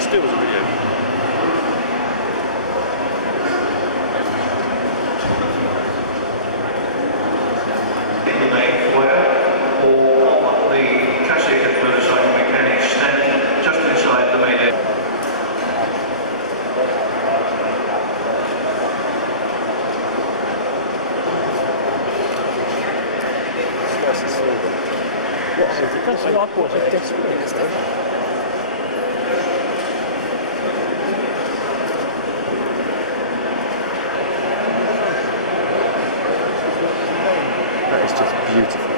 Still as a video. That's what I thought, a desperate stuff. That is just beautiful.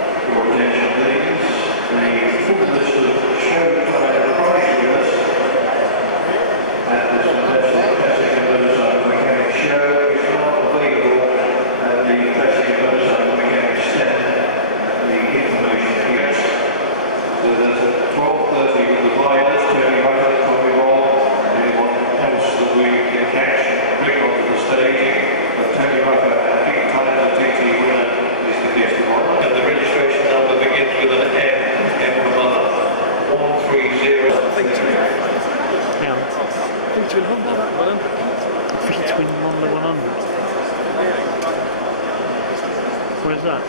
Where's that?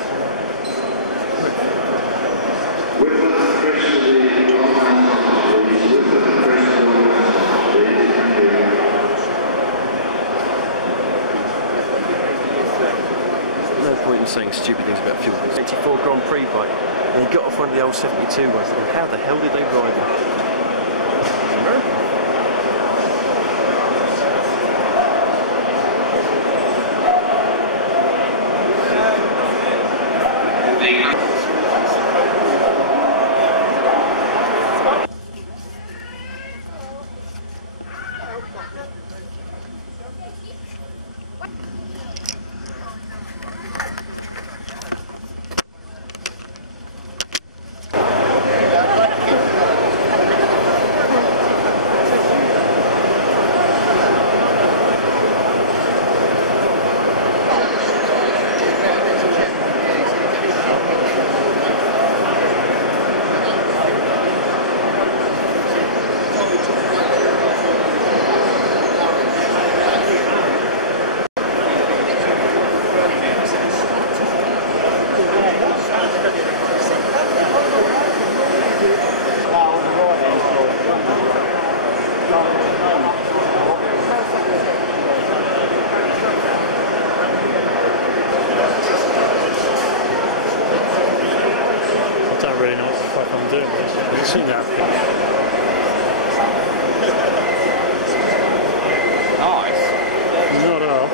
No point in saying stupid things about fuel. 84 Grand Prix bike, and he got off one of the old 72 ones. And how the hell did they ride it? Seen that. Nice. Not at all.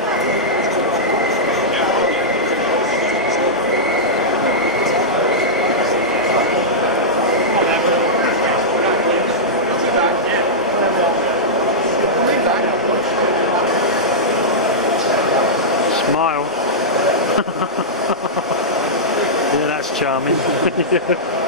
Smile. Yeah, that's charming. Yeah.